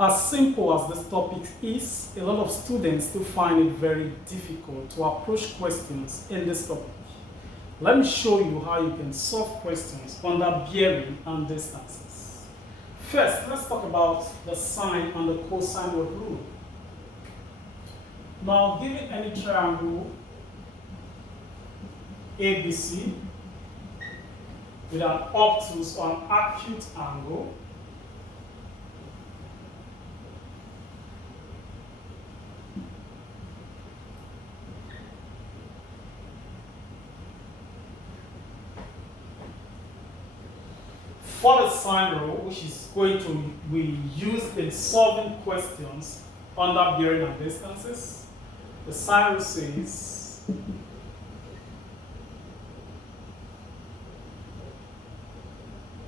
As simple as this topic is, a lot of students still find it very difficult to approach questions in this topic. Let me show you how you can solve questions under bearing and distances. First, let's talk about the sine and the cosine rule. Now, given any triangle ABC with an obtuse or an acute angle, for the sine rule, which is going to be used in solving questions under bearing and distances, the sine rule says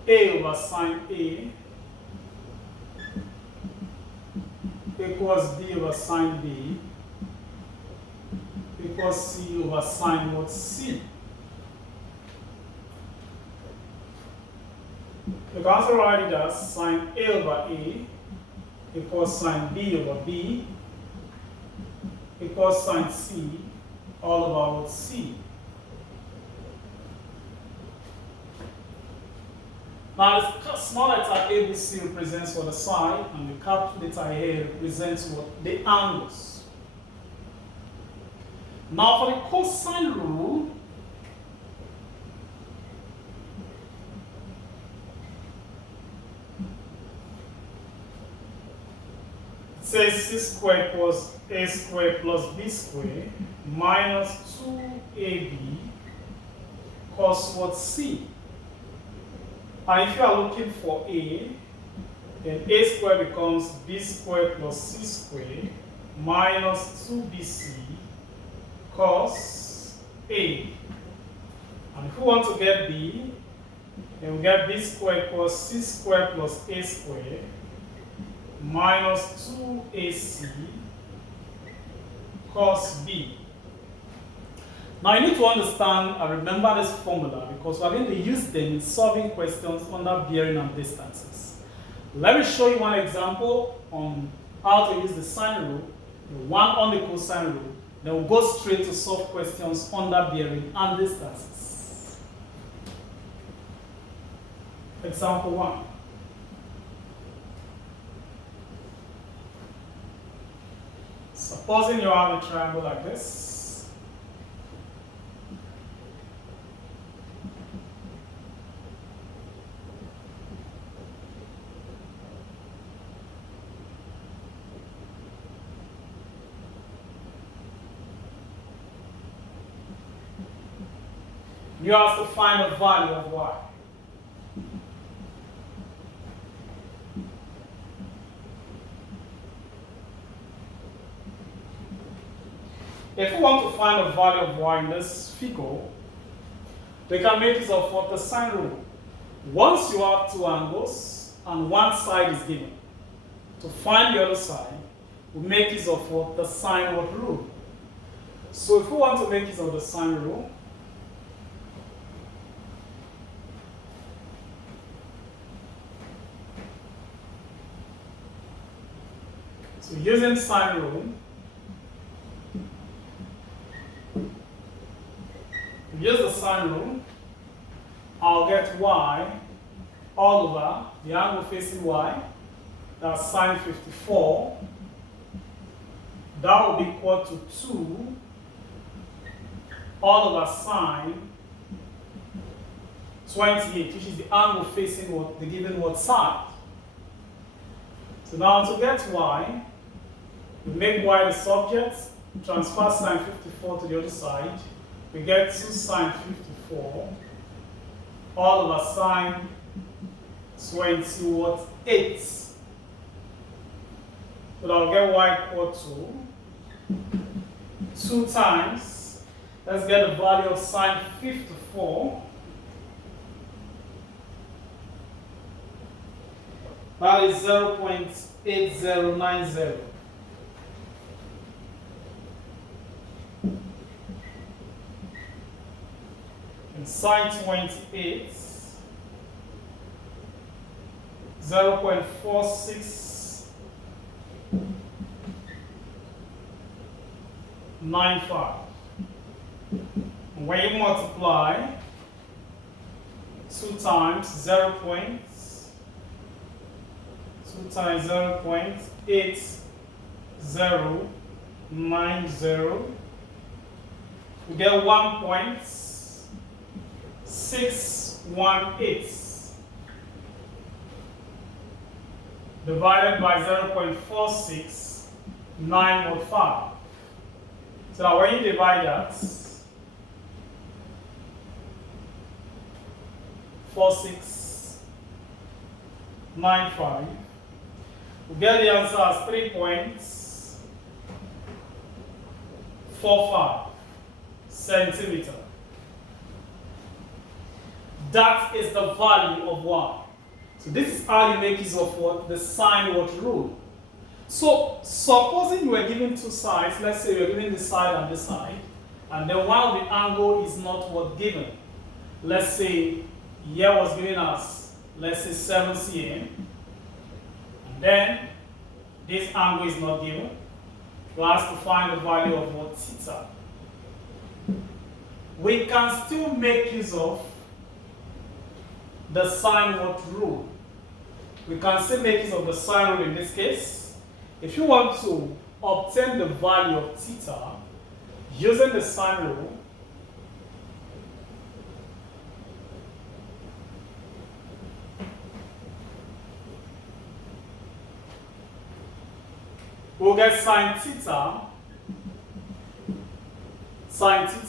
A over sine A equals B over sine B equals C over sine what C. You can also write it as sine A over A equals sine B over B equals sine C all over what C. Now the small letter ABC represents what the sine, and the capital letter A represents what the angles. Now for the cosine rule, it says C squared equals A squared plus B squared minus 2AB cos what C. And if you are looking for A, then A squared becomes B squared plus C squared minus 2BC cos A. And if we want to get B, then we get B squared equals C squared plus A squared minus 2AC cos B. Now you need to understand and remember this formula because we are going to use them in solving questions under bearing and distances. Let me show you one example on how to use the sine rule, one on the cosine rule, then we'll go straight to solve questions under bearing and distances. Example 1. Supposing you have a triangle like this. You have to find the value of y. If we want to find the value of y in this figure, we can make use of what the sine rule. Once you have two angles and one side is given, to find the other side, we make use of what the sine rule. So if we want to make use of the sine rule, so using sine rule, use the sine rule, I'll get y all over the angle facing y, that's sine 54. That will be equal to 2 all over sine 28, which is the angle facing what the given what side. So now to get y, we make y the subject, transfer sine 54 to the other side. We get 2 sine 54 all over sine 28. So I'll get y equal to 2 times, let's get the value of sine 54. That is 0.8090. And sine 28 0.46 95. When you multiply 2 times 0 points, 2 times 0.8090, we get 1.618 divided by 0.46915. So now when you divide that, 4695, we get the answer as 3.45 centimeter. That is the value of y. So this is how you make use of what? The sine what rule. So supposing you were given two sides, let's say you are given this side and this side, and then one of the angle is not what given. Let's say here was given us, let's say 7 cm, and then this angle is not given. We have to find the value of what? Theta. We can still make use of the sine what rule. We can still make use of the sine rule in this case. If you want to obtain the value of theta using the sine rule, we'll get sine theta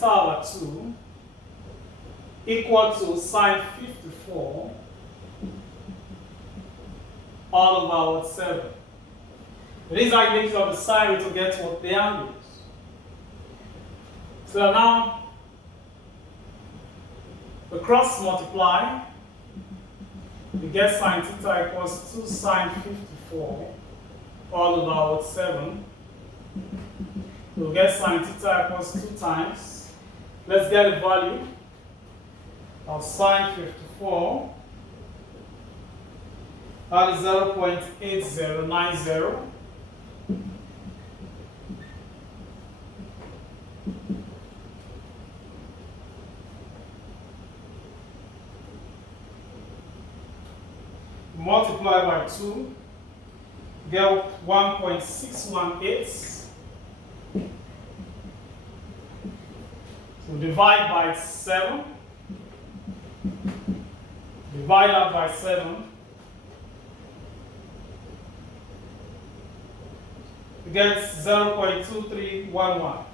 over 2 equal to sine 54 all over what? 7. These are the of the sine rule to get what? The angles. So now we cross multiply, we get sine theta equals 2 sine 54 all over what? 7. We'll get sine theta equals 2 times. Let's get the value of sine 54. That is 0.8090. Multiply by 2, get 1.618. So divide by 7. Divide that by 7. We get 0.2311.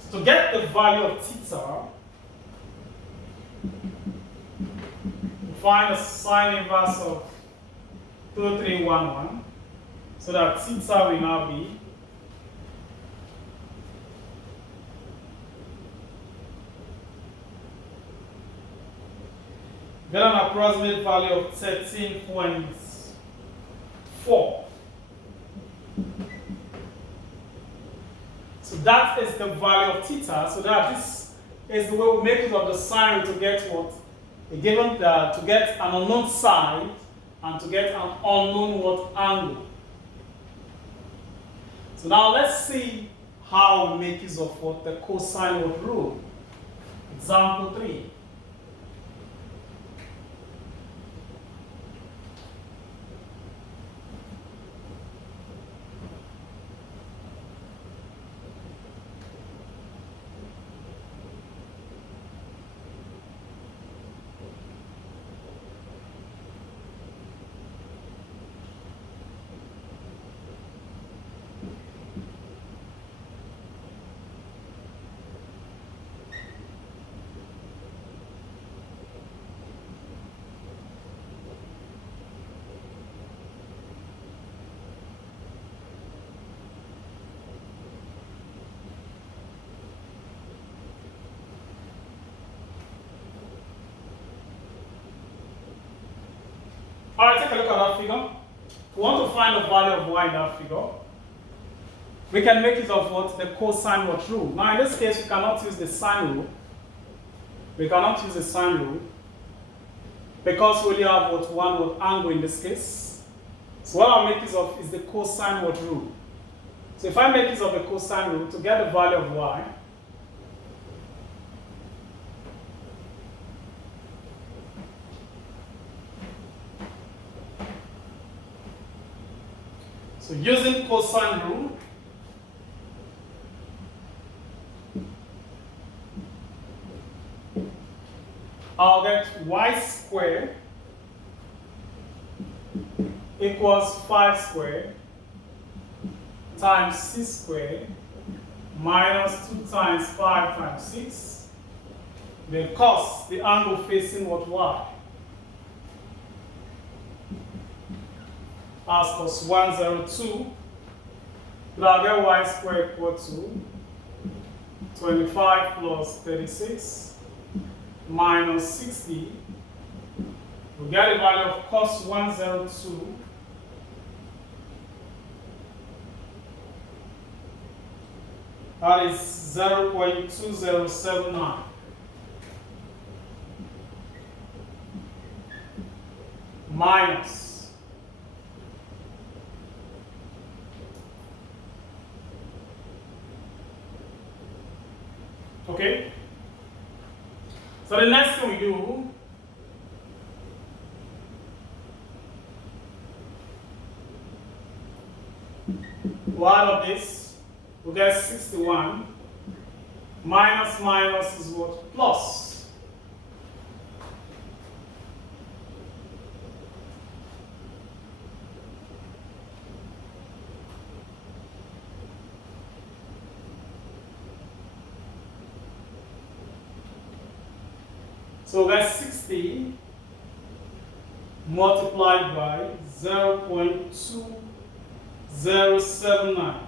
So to get the value of theta, find a sine inverse of 2311, so that theta will now be get an approximate value of 13.4. So that is the value of theta. So that this is the way we make use of the sine to get what? Given to get an unknown side and to get an unknown what? Angle. So now let's see how we make use of what? The cosine what rule. Example 3. All right, take a look at that figure. We want to find the value of y in that figure. We can make use of what? The cosine what rule. Now in this case, we cannot use the sine rule. We cannot use the sine rule because we only have what? One what? Angle in this case. So what I'll make use of is the cosine rule. So if I make use of the cosine rule to get the value of y, so using cosine rule, I'll get y squared equals 5 squared times 6 squared minus 2 times 5 times 6, then cos the angle facing what y. As cos 102, then I'll get y squared equal to 25 plus 36 minus 60. We get the value of cos 102 that is 0.2079. Minus okay. So the next thing we do, we'll add up this, we'll get 61, minus minus is what? Plus. So that's 60 multiplied by 0.2079.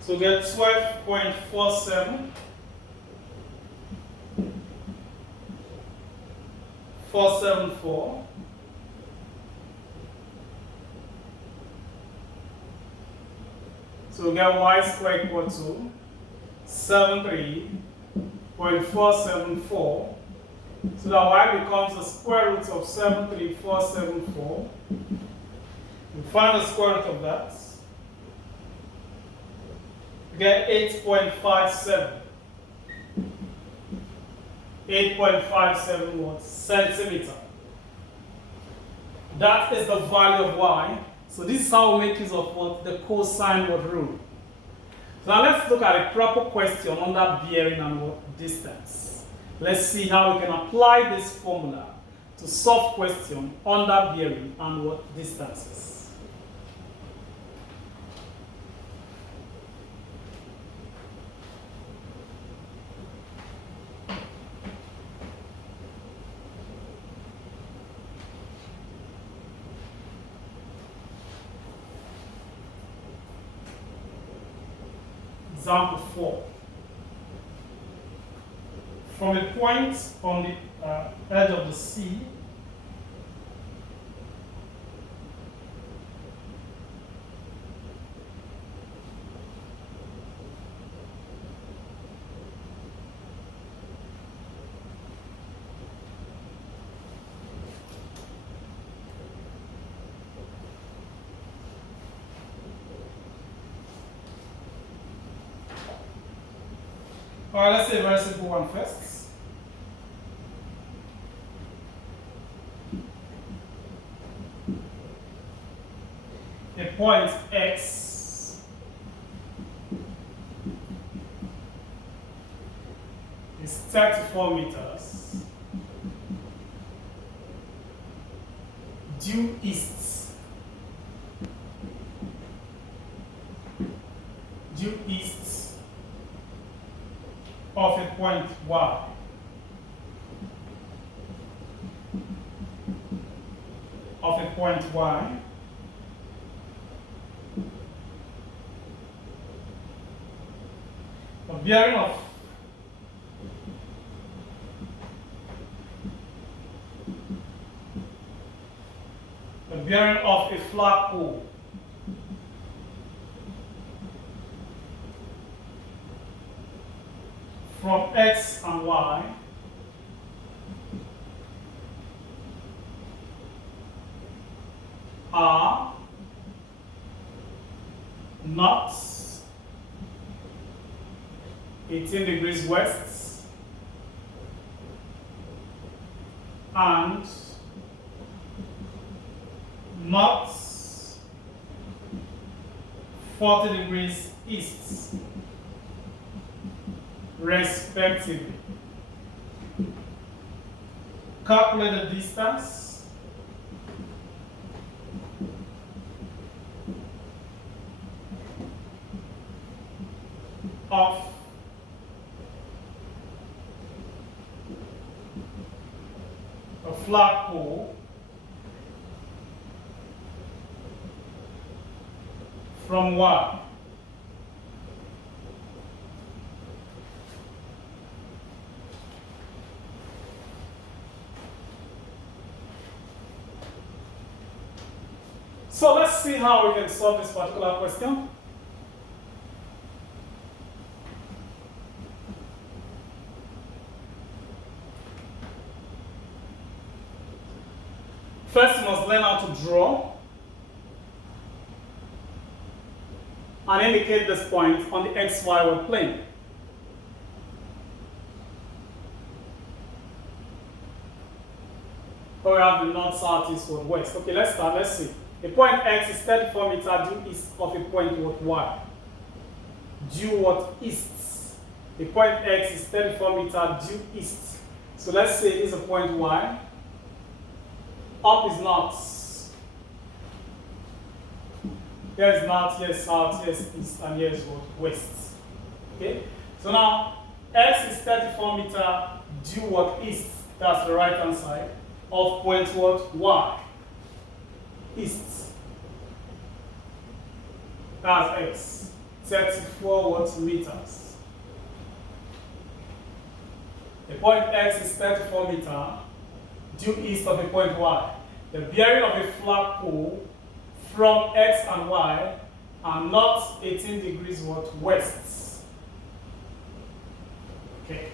So get 12.47 474. So we get y squared equal to 73.474. So that y becomes the square root of 73474. We find the square root of that. We get 8.57. 8.57 what? Centimeter. That is the value of y. So this is how we make use of what? The cosine rule. So now let's look at a proper question under bearing and what? Distance. Let's see how we can apply this formula to solve question under bearing and what? Distances. Example 4. From a point on the edge of the sea, all right, let's say a very simple one first. A point X is 34 meters due east of a point Y. Of a point Y. The bearing of a flagpole from X and Y are not 18 degrees west and not 40 degrees east, respectively. Calculate the distance of a flagpole from Y. So let's see how we can solve this particular question. First, you must learn how to draw and indicate this point on the XY plane. Or we have the north, south, east, west. Okay, let's start. Let's see. A point X is 34 meters due east of a point Y. Due what east? A point X is 34 meters due east. So let's say this is a point Y. Up is north. Here is north, here is south, here is east, and here is what? West. Okay? So now, X is 34 meters due what? East. That's the right hand side of point what? Y. East. That's X. 34 what? Meters. The point X is 34 meters due east of a point Y. The bearing of a flagpole from X and Y are not 18 degrees what? West. Okay.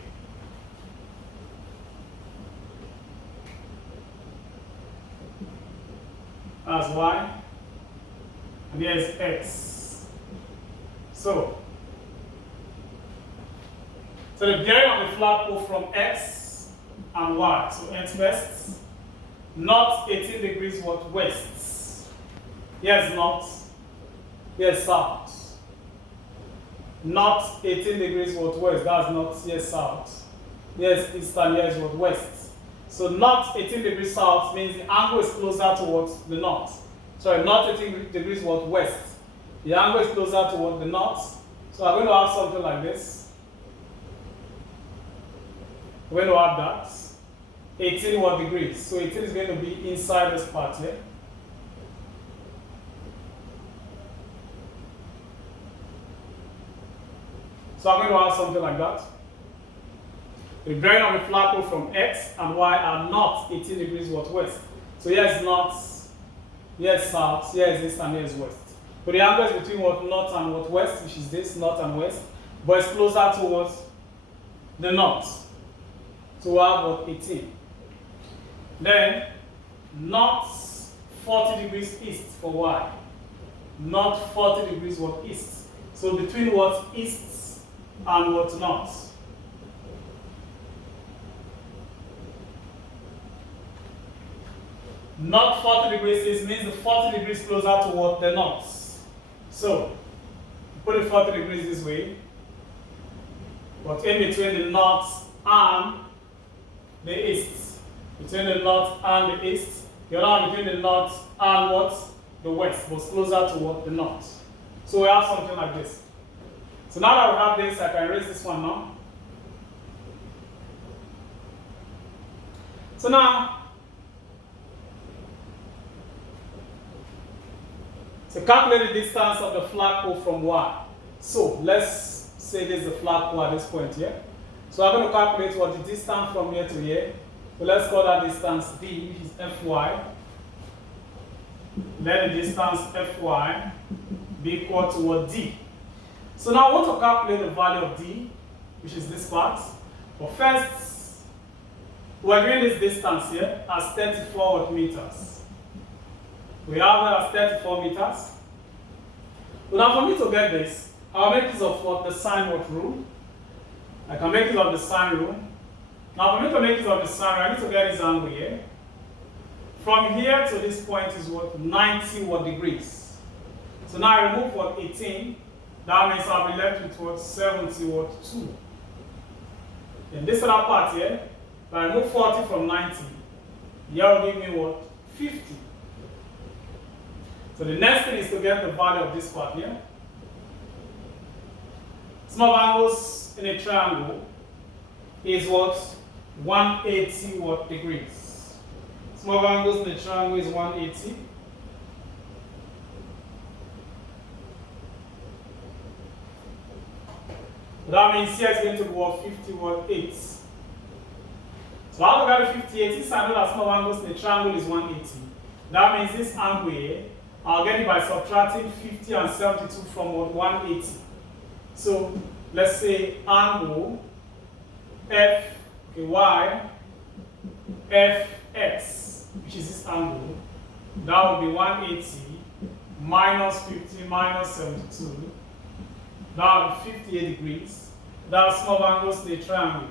That's Y. And here's X. So the bearing of the flagpole from X and Y. So X west, not 18 degrees what? West. Here's north, here's south. Not 18 degrees what? West. That's north, here's south. Here's east and here's what? West. So not 18 degrees south means the angle is closer towards the north. Sorry, not 18 degrees what? West. The angle is closer towards the north. So I'm going to have something like this. We're going to have that. 18 what degrees? So 18 is going to be inside this part here. So I'm going to have something like that. The bearing of the flagpole from X and Y are not 18 degrees what? West. So here is north, here is south, here is east, and here is west. So the angle is between what? North and what? West, which is this, north and west, but it's closer towards the north. So we have what? 18. Then, not 40 degrees east for Y. Not 40 degrees what? East. So between what? East and what? North. Not 40 degrees east means the 40 degrees closer to what? The north. So, put it 40 degrees this way. But in between the north and the east. Between the north and the east. You're now between the north and what? The west. But closer to what? The north. So we have something like this. So now that we have this, I can erase this one now. So now, so calculate the distance of the flagpole from Y. So let's say this is the flagpole at this point here. So I'm going to calculate what the distance from here to here. So let's call that distance D, which is Fy. Let the distance Fy be equal to what? D. So now I want to calculate the value of D, which is this part. But first, we're given this distance here as 34 meters. We have it as 34 meters. But now for me to get this, I'll make use of what? The sine what rule. I can make use of the sine rule. Now for me to make use of the sine rule, I need to get this angle here. From here to this point is what? 90 what degrees. So now I remove what? 18. That means I'll be left with what? 70 what? 2. Then this other part here, if I remove 40 from 90, here will give me what? 50. So the next thing is to get the value of this part here. Sum of angles in a triangle is what? 180 what degrees. Sum of angles in a triangle is 180. So that means here is going to be what? 50 what? 8. So how to get 58? Since I know that sum of angles in a triangle is 180, that means this angle here, I'll get it by subtracting 50 and 72 from what? 180. So let's say angle F, okay, Y, Fx, which is this angle, that would be 180 minus 50 minus 72. That would be 58 degrees. That's sum of angles to a triangle.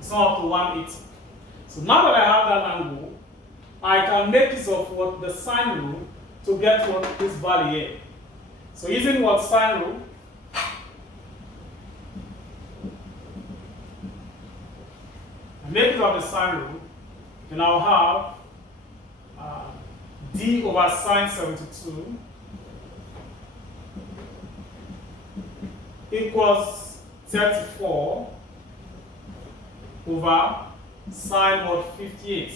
Sum up to 180. So now that I have that angle, I can make use of what? The sine rule to get what? This value here. So using what? Sine rule, I make use of the sine rule, and I'll have d over sine 72 equals 34 over sine what? 58.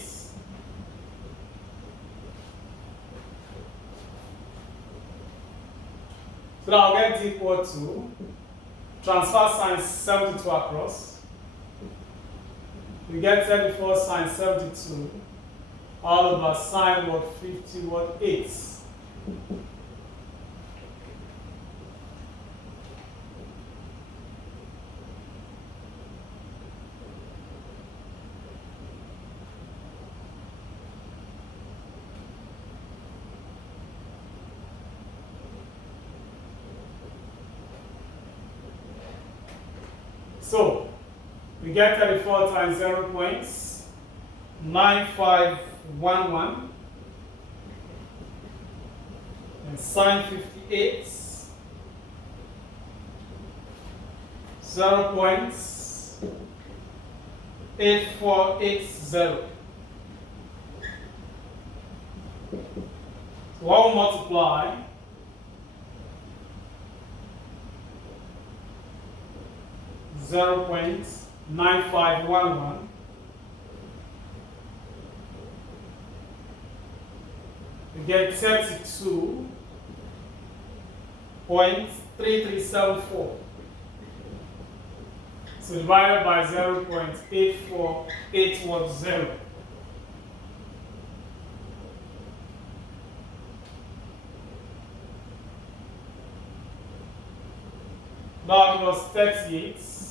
So now I'll get d equal to transfer sine 72 across. We get 34 sine 72 all over sine what? 50 what? 8. So we get 34 times 0.9511 and sine 58 0.8480. So I will multiply 0.9511 we get 32.3374. So divided by 0.84810. That was 38.13.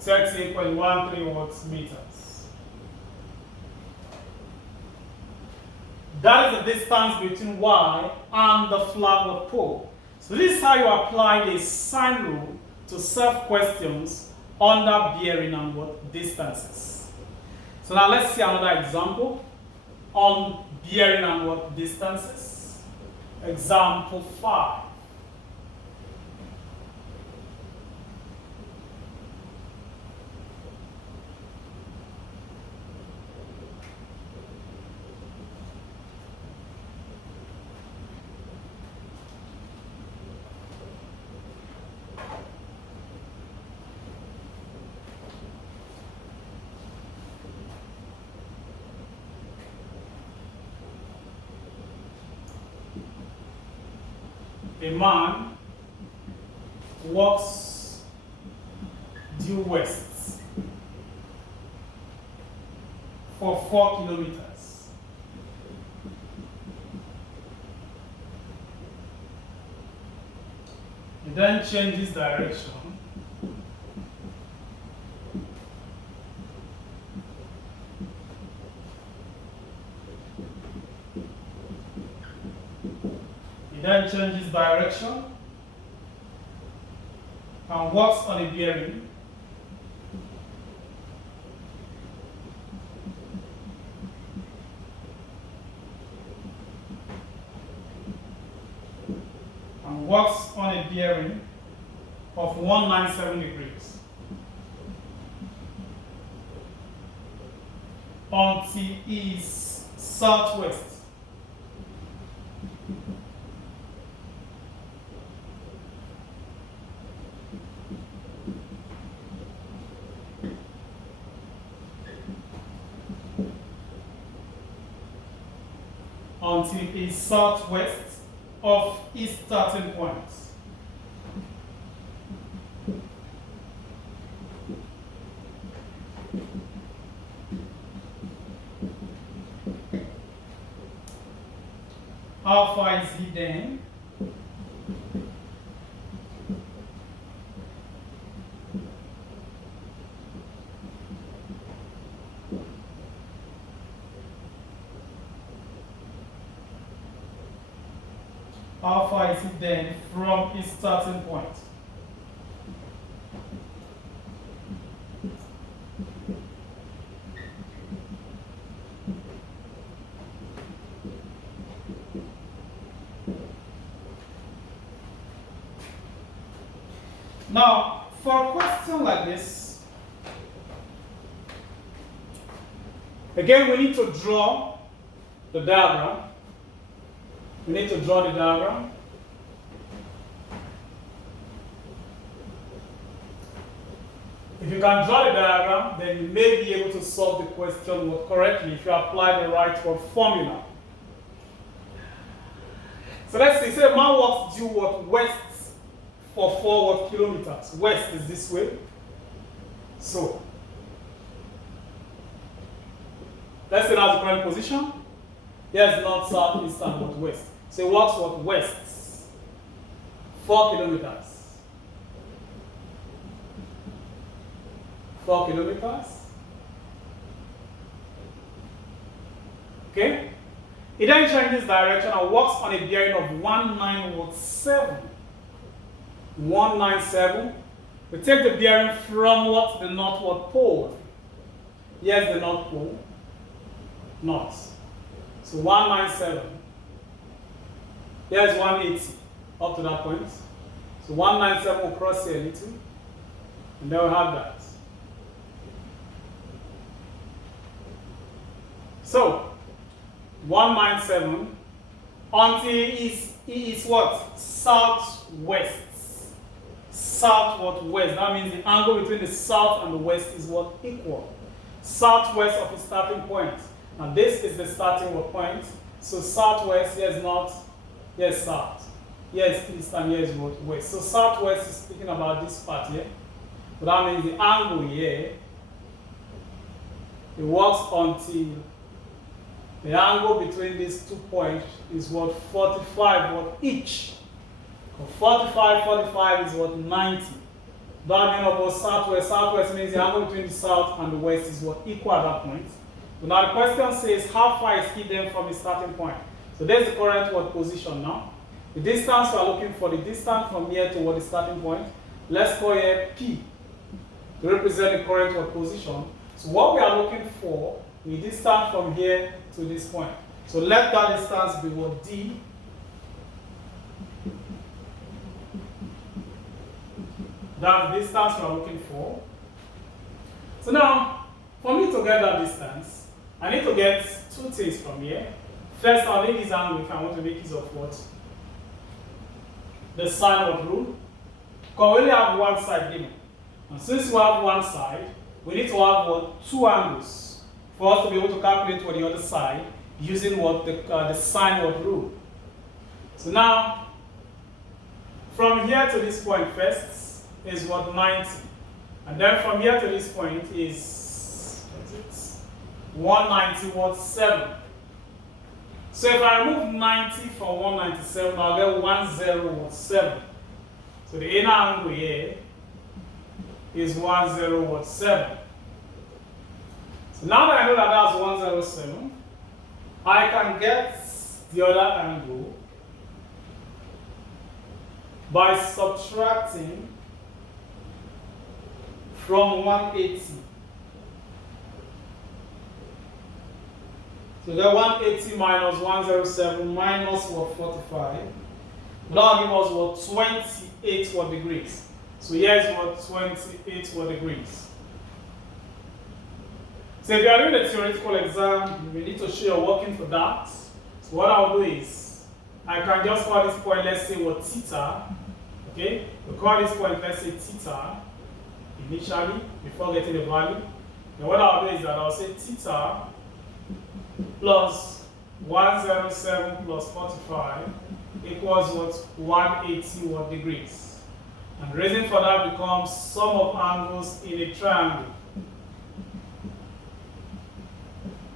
38.13 watts meters. That is the distance between Y and the flag pole. So this is how you apply the sine rule to solve questions under bearing and what? Distances. So now let's see another example on bearing and what? Distances. Example 5. A man walks due west for 4 kilometers. It then changes direction. It then changes direction and works on a bearing. Works on a bearing of 197 degrees until is southwest. Until is southwest of its starting point. How far is he then? How far is it then from its starting point? Now, for a question like this, again, we need to draw the diagram. We need to draw the diagram. If you can draw the diagram, then you may be able to solve the question correctly if you apply the right formula. So let's see, say a man walks due west for 4 kilometers. West is this way. So let's say that's the current position. Here's north, south, east, and west. So it walks west 4 kilometers. 4 kilometers. Okay? It then changes direction and walks on a bearing of 197. 197. We take the bearing from what? The northward pole. Here's the north pole. North. So 197. Here's 180 up to that point. So 197 will cross here a little. And then we'll have that. So 197 until it is what? Southwest. Southward west. That means the angle between the south and the west is what? Equal. Southwest of the starting point. Now this is the starting point. So southwest, here's north, here's south. Here's east and here's west. So southwest is speaking about this part here. So that means the angle here, it works until the angle between these 2 points is what? 45 what each. 45, 45 is what? 90. That means about southwest. Southwest means the angle between the south and the west is what? Equal at that point. So now the question says, how far is he then from his starting point? So there's the current what position now. The distance we are looking for, the distance from here to what the starting point. Let's call here P to represent the current what position. So what we are looking for is distance from here to this point. So let that distance be what? D. That's the distance we are looking for. So now, for me to get that distance, I need to get 2 things from here. First, I'll need this angle if I want to make use of what? The sine rule. Because we only have one side given. And since we have one side, we need to have what? 2 angles for us to be able to calculate what the other side using what? The sine rule. So now, from here to this point first is what? 90. And then from here to this point is 190 what? 7. So if I remove 90 from 197, I'll get 107. So the inner angle here is 107. So now that I know that that's 107, I can get the other angle by subtracting from 180. So that 180 minus 107 minus what, 45. That will give us what, 28 what degrees. So here is what, 28 what degrees. So if you are doing a theoretical exam, you need to show you're working for that. So what I'll do is, I can just call this point, let's say what, theta. Okay? We'll call this point, let's say theta, initially, before getting the value. Then what I'll do is that I'll say theta plus 107 plus 45 equals what, 180 what degrees. And the reason for that becomes sum of angles in a triangle.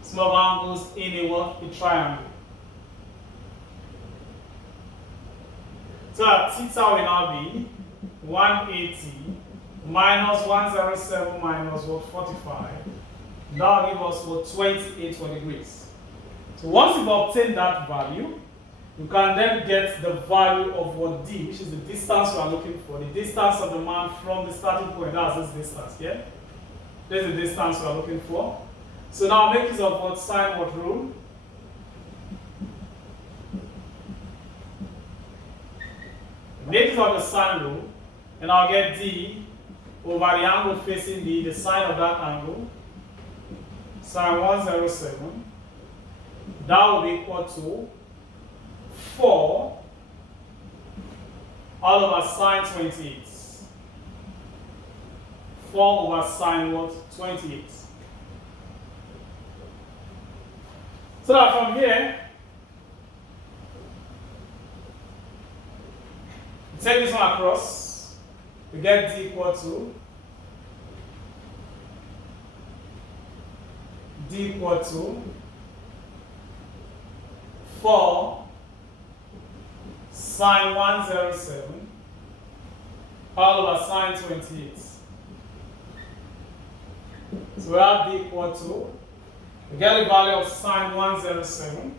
Sum of angles in a what? A triangle. So that theta will now be 180 minus 107 minus what, 45. That will give us what, 28 what degrees. So once you've obtained that value, you can then get the value of what d, which is the distance we are looking for. The distance of the man from the starting point, that's this distance here. This is the distance we are looking for. So now make use of what, sine what rule. Make use of the sine rule, and I'll get d over the angle facing the sine of that angle, sine 107. That will be equal to 4 all over sine 28. 4 over sine what? 28. So that from here, take this one across, we get d equal to 4 sine 107 all over sine 28. So we have d equal to, we get the value of sine 107.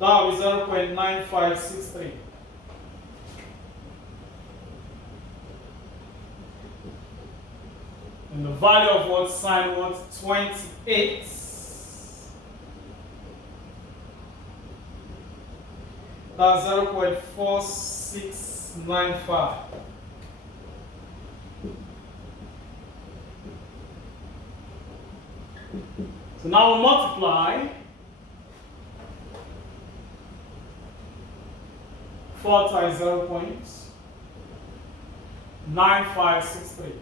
That will be 0.9563. And the value of what, sine what, 28. That's 0.4695. So now we multiply 4 times 0.9563.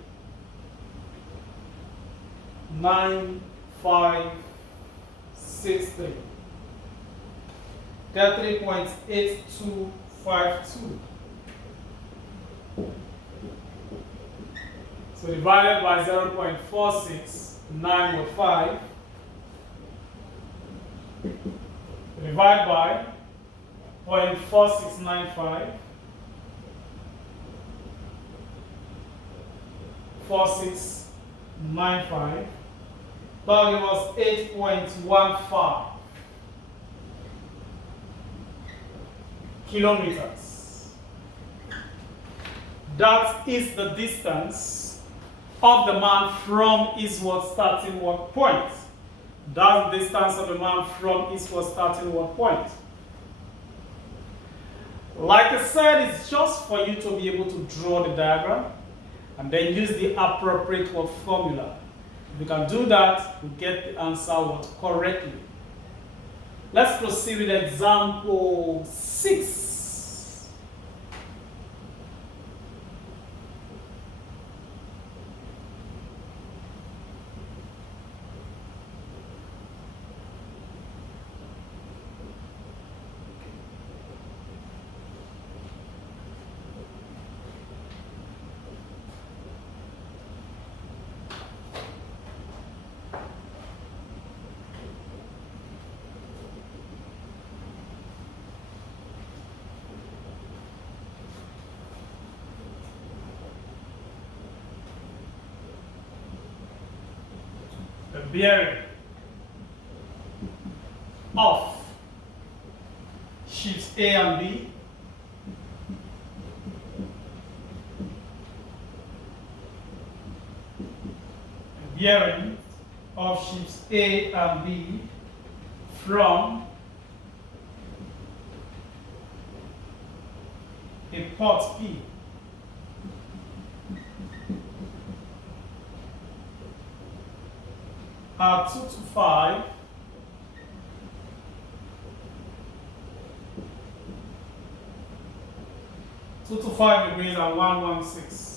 9563. Get 3.8252. So divided by 0.46915. Divide by 0.4695. 4695. That gives us 8.15 kilometers. That is the distance of the man from his what, starting what point. That's the distance of the man from his what, starting what point. Like I said, it's just for you to be able to draw the diagram and then use the appropriate what, formula. If you can do that, you get the answer what, correctly. Let's proceed with example 6. bearing of sheets A and B bearing of sheets A and B from a port P are 2 to 5 2 to 5 degrees and 116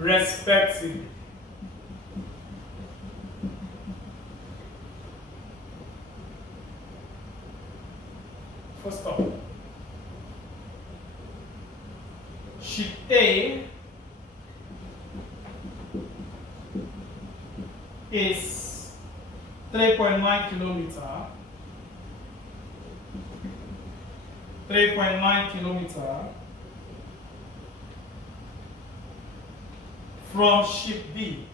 respectively. First off, sheet A is 3.9 kilometer, 3.9 kilometer from sheet B.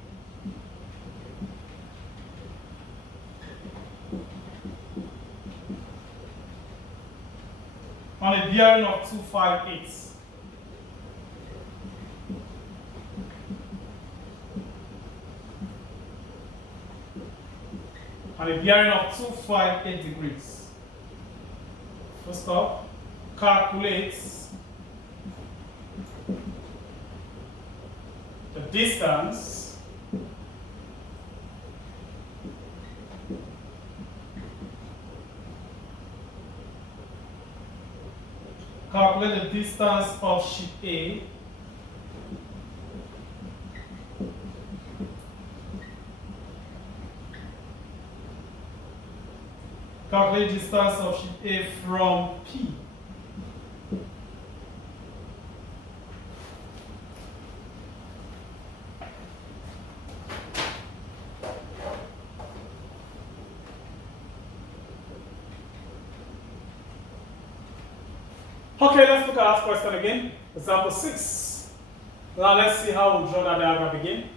On a bearing of 258. On a bearing of 258 degrees. First up, calculate the distance of sheet A calculate distance of sheet A from P. Okay, let's look at that question again. Example 6. Now let's see how we'll draw that diagram again.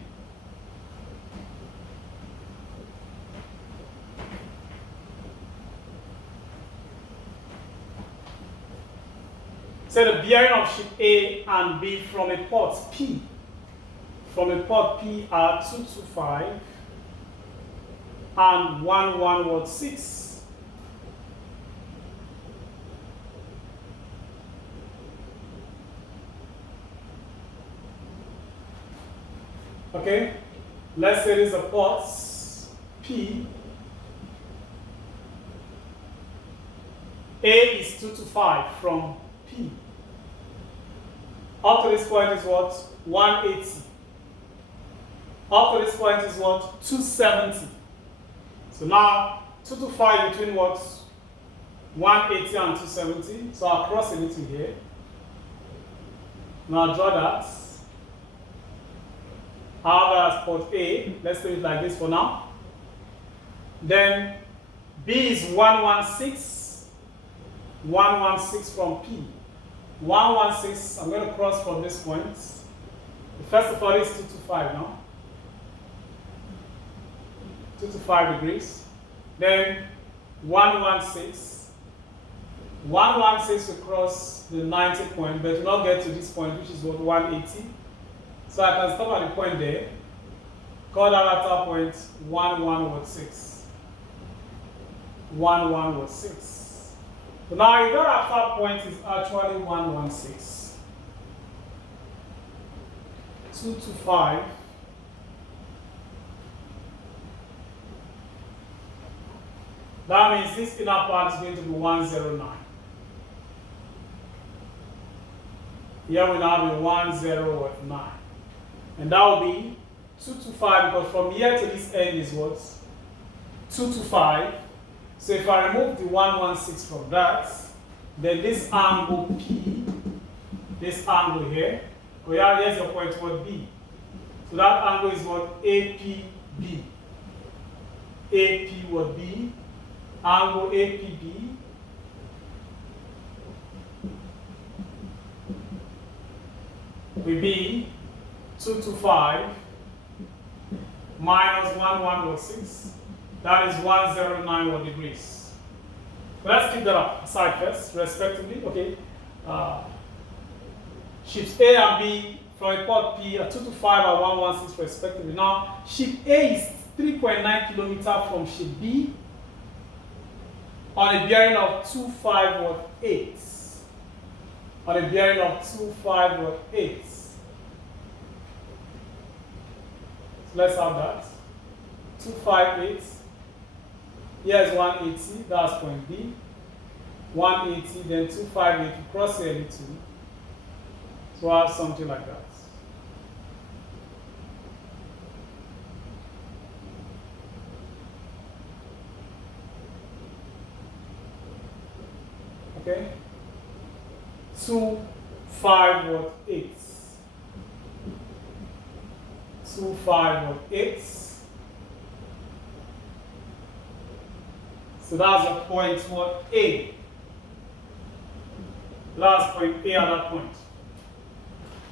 So the bearing of sheet A and B from a port P. From a port P are 225 and 1116. Okay, let's say this is a port P. A is 2 to 5 from P. Up to this point is what? 180. Up to this point is what? 270. So now 2 to 5 between what? 180 and 270. So I'll cross a little here. Now draw that. However, as port A, let's do it like this for now. Then B is 116. 116 from P. 116, I'm going to cross from this point. The first of all is 2 to 5 now. 2 to 5 degrees. Then 116. 116 will cross the 90 point, but will not get to this point, which is what, 180. So I can stop at the point there. Call that latter point 1116. 1116. So now if that after point is actually 116, 2 to 5, that means this inner part is going to be 109. Here we now have a 109. And that will be 2 to 5, because from here to this end is what? 2 to 5. So if I remove the 116 from that, then this angle P, this angle here, here's your point, what, B. So that angle is what? APB. AP what, B. Angle APB will be 2 to 5 minus 116. That is 109 degrees. Let's keep that aside first, respectively. Okay. Shifts A and B from a port P are 225 and 116 respectively. Now, ship A is 3.9 kilometers from ship B on a bearing of 258. On a bearing of 258. So let's have that. 258. Here's 180, that's point B. 180, then 258, we cross here a little. So I have something like that. Okay? 258. 258. So that's a point what? A. That's point A at that point.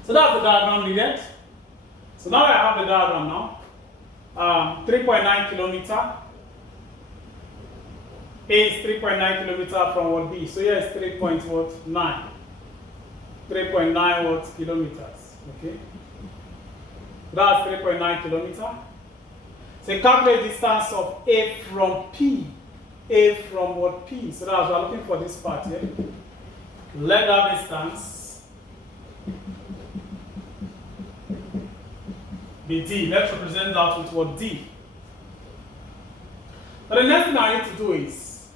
So that's the diagram needed. So now I have the diagram now. 3.9 kilometer. A is 3.9 kilometer from what B. So here is 3.9. 3.9 kilometers. Okay. That's 3.9 kilometer. So calculate distance of A from P. A from what P. So that's we're looking for this part here. Let that distance be D. Let's represent that with what D. Now the next thing I need to do is,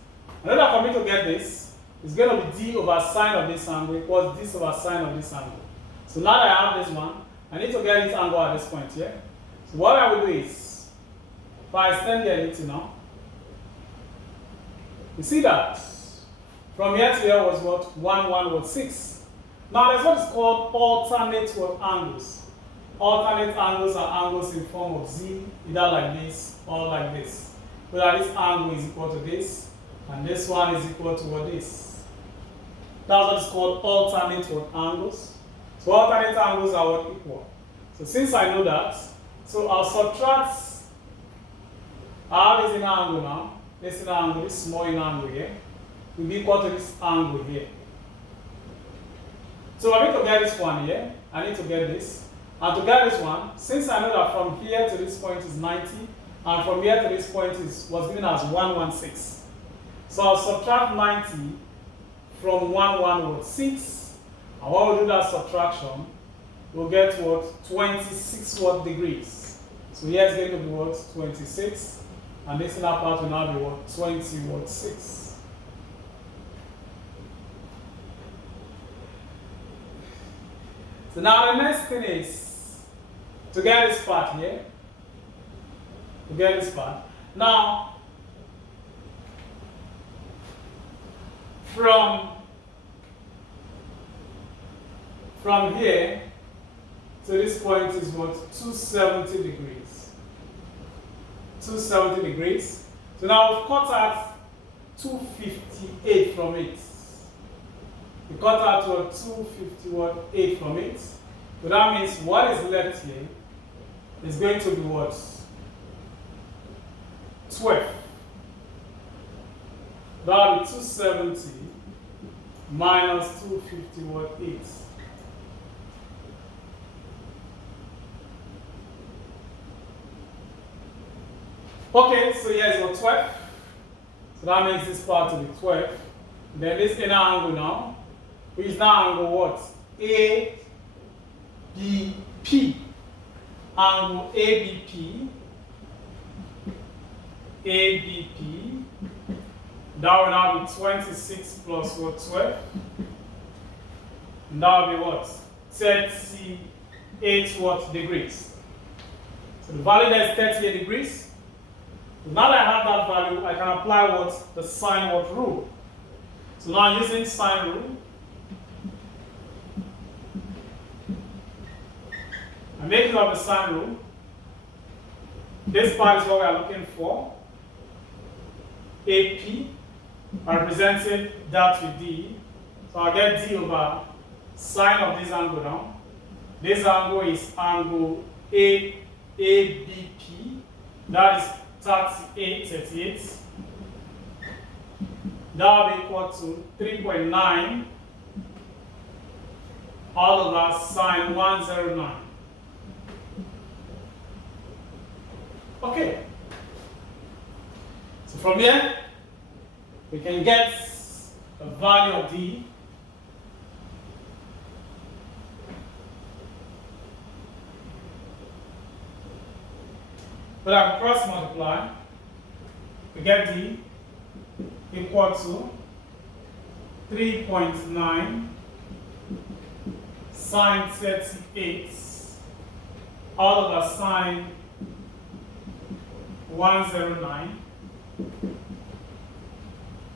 in order for me to get this, it's going to be D over sine of this angle equals this over sine of this angle. So now that I have this one, I need to get this angle at this point here. So what I will do is, if I extend here a little now, you see that from here to here was what? 116. Now there's what is called alternate angles. Alternate angles are angles in form of Z, either like this or like this. Whether this angle is equal to this, and this one is equal to what this. That's what is called alternate angles. So alternate angles are what equal. So since I know that, so I'll subtract, I have this inner angle now, this inner angle, this small inner angle here, will be equal to this angle here. So I need to get this one here, I need to get this. And to get this one, since I know that from here to this point is 90, and from here to this point was given as 116. So I'll subtract 90 from 116, and when we do that subtraction, we'll get what? 26 degrees. So here it's going to be what? 26, and this inner part will now be what? 26. So now the next thing is to get this part here. To get this part. Now, from here to this point is what? 270 degrees. 270 degrees. So now we've cut out 258 from it. We cut out what? 258 from it. So that means what is left here is going to be what? 12. That will be 270 minus 258. Okay, so here's your 12. So that means this part will be 12. Then this inner angle now, which is now angle what? ABP. Angle ABP. ABP. That will now be 26 plus what? 12. And that will be what? 38 what? Degrees. So the value there is 38 degrees. Now that I have that value, I can apply what? The sine what rule. So now using sine rule, I'm making up the sine rule. This part is what we are looking for. AP, I represented that with D. So I'll get D over sine of this angle now. This angle is angle ABP. that is 38. That will be equal to 3.9 all over sine 109. Okay. So from here, we can get a value of D. But I cross multiply, we get D equal to 3.9 sine 38 all over sine 109.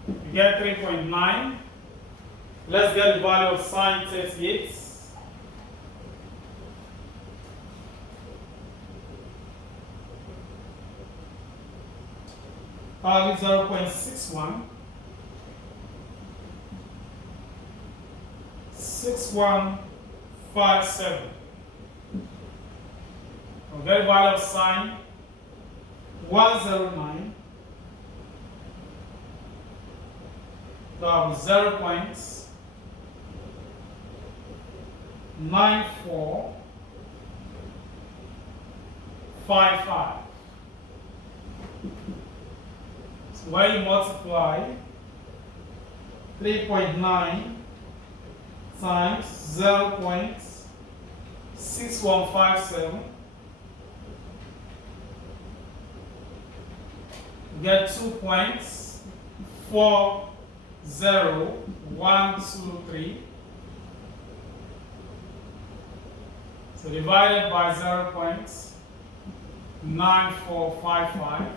We get 3.9. Let's get the value of sine 38. Value 0.61. 6157. We'll get the value of sine 109. That was 0.9455. So when you multiply 3.9 times 0.6157, you get 2.40123. So divided by 0.9455.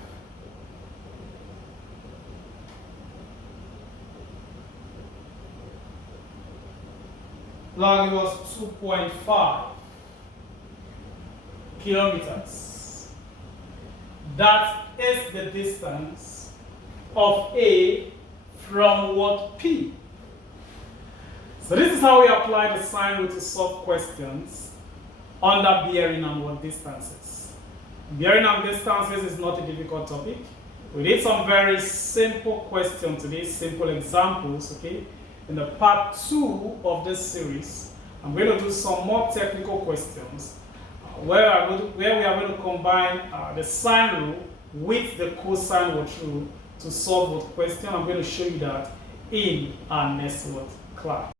Log was 2.5 kilometers. That is the distance of A from what P. So this is how we apply the sine rule to solve questions under bearing and what distances. Bearing and distances is not a difficult topic. We did some very simple questions today, simple examples, okay? In the part 2 of this series, I'm going to do some more technical questions where we are going to combine the sine rule with the cosine rule to solve what question. I'm going to show you that in our next class.